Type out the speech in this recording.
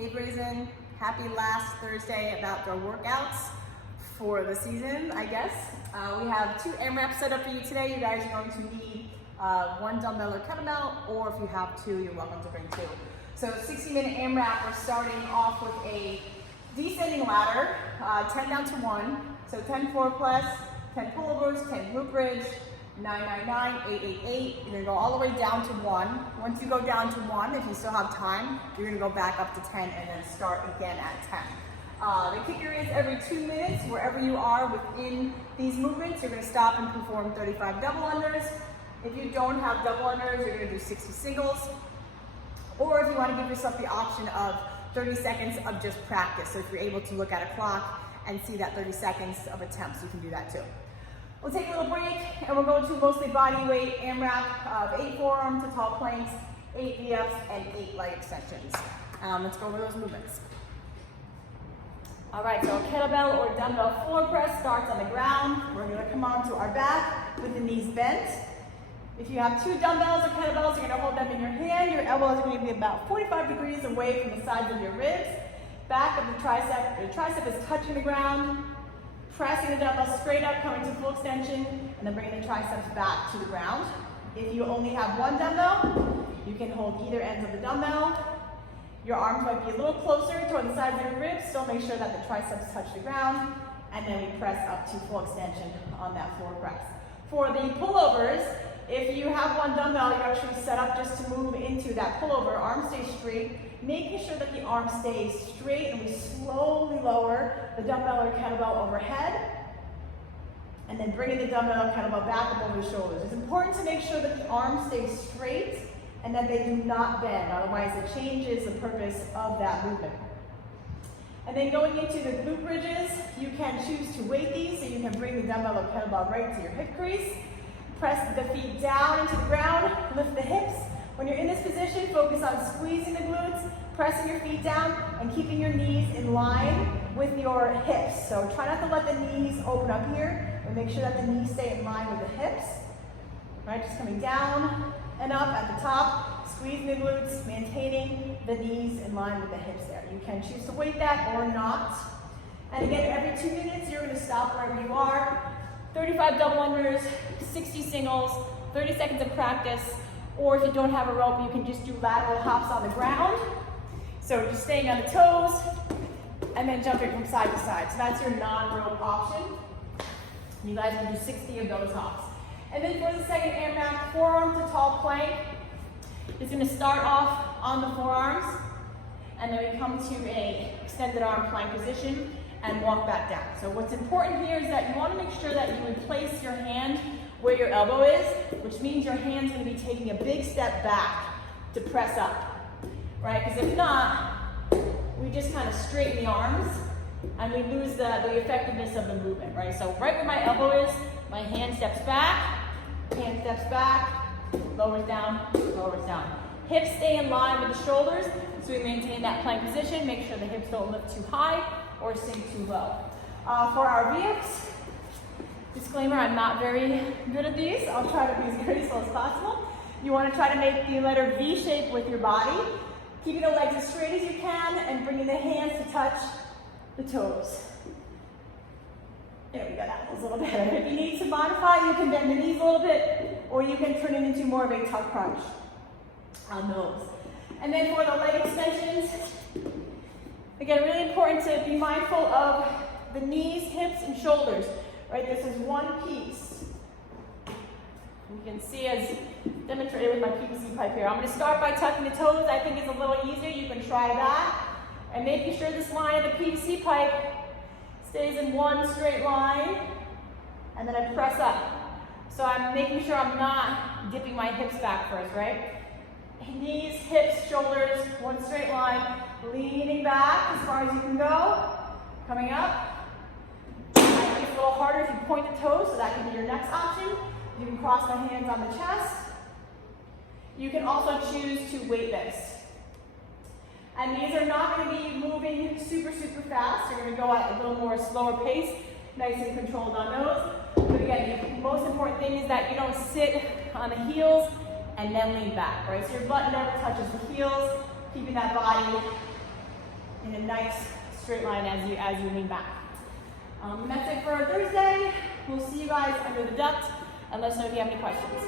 Hey Brazen, happy last Thursday of outdoor workouts for the season, I guess. We have 2 AMRAPs set up for you today. You guys are going to need 1 dumbbell or kettlebell, or if you have 2, you're welcome to bring 2. So 60-minute AMRAP, we're starting off with a descending ladder, 10 down to 1. So 10 floor press, 10 pullovers, 10 glute bridge, 999, 888. You're gonna go all the way down to 1. Once you go down to 1, if you still have time, you're gonna go back up to 10 and then start again at 10. The kicker is every 2 minutes, wherever you are within these movements, you're gonna stop and perform 35 double unders. If you don't have double unders, you're gonna do 60 singles. Or if you wanna give yourself the option of 30 seconds of just practice. So if you're able to look at a clock and see that 30 seconds of attempts, you can do that too. We'll take a little break and we'll go to mostly body weight AMRAP of 8 forearm to tall planks, 8 V-ups, and 8 leg extensions. Let's go over those movements. All right, so a kettlebell or dumbbell floor press starts on the ground. We're gonna come onto our back with the knees bent. If you have 2 dumbbells or kettlebells, you're gonna hold them in your hand. Your elbows are gonna be about 45 degrees away from the sides of your ribs. Back of the tricep is touching the ground. Pressing the dumbbell straight up, coming to full extension, and then bringing the triceps back to the ground. If you only have 1 dumbbell, you can hold either ends of the dumbbell. Your arms might be a little closer toward the sides of your ribs, still make sure that the triceps touch the ground, and then we press up to full extension on that floor press. For the pullovers, if you have 1 dumbbell, you're actually set up just to move into that pullover, arm stays straight, making sure that the arm stays straight, and we slowly lower the dumbbell or kettlebell overhead, and then bringing the dumbbell or kettlebell back up over the shoulders. It's important to make sure that the arms stay straight and that they do not bend, otherwise it changes the purpose of that movement. And then going into the glute bridges, you can choose to weight these, so you can bring the dumbbell or kettlebell right to your hip crease. Press the feet down into the ground, lift the hips. When you're in this position, focus on squeezing the glutes, pressing your feet down, and keeping your knees in line with your hips. So try not to let the knees open up here, but make sure that the knees stay in line with the hips. Right, just coming down and up at the top, squeezing the glutes, maintaining the knees in line with the hips there. You can choose to weight that or not. And again, every 2 minutes, you're gonna stop wherever you are. 35 double unders, 60 singles, 30 seconds of practice, or if you don't have a rope, you can just do lateral hops on the ground. So just staying on the toes, and then jumping from side to side. So that's your non-rope option. You guys can do 60 of those hops. And then for the second AMRAP, forearm to tall plank. It's gonna start off on the forearms, and then we come to a extended arm plank position and walk back down. So what's important here is that you wanna make sure that you would place your hand where your elbow is, which means your hand's gonna be taking a big step back to press up, right? Because if not, we just kind of straighten the arms and we lose the effectiveness of the movement, right? So right where my elbow is, my hand steps back, lowers down, lowers down. Hips stay in line with the shoulders, so we maintain that plank position, make sure the hips don't lift too high or sink too low. For our V-ups, disclaimer, I'm not very good at these. I'll try to be as graceful as possible. You want to try to make the letter V shape with your body, keeping the legs as straight as you can and bringing the hands to touch the toes. There we go, that was a little better. If you need to modify, you can bend the knees a little bit, or you can turn it into more of a tuck crunch on those. And then for the leg extensions, again, really important to be mindful of the knees, hips, and shoulders. Right, this is one piece. You can see as demonstrated with my PVC pipe here. I'm going to start by tucking the toes. I think it's a little easier. You can try that. And making sure this line of the PVC pipe stays in one straight line. And then I press up. So I'm making sure I'm not dipping my hips back first, right? Knees, hips, shoulders, one straight line. Leaning back as far as you can go. Coming up. It's a little harder if you point the toes, so that can be your next option. You can cross my hands on the chest. You can also choose to weight this. And these are not going to be moving super fast. You're going to go at a little more slower pace, nice and controlled on those. But again, the most important thing is that you don't sit on the heels and then lean back, right? So your butt never touches the heels, keeping that body in a nice straight line as you lean back. And that's it for Thursday. We'll see you guys under the duct, and let us know if you have any questions.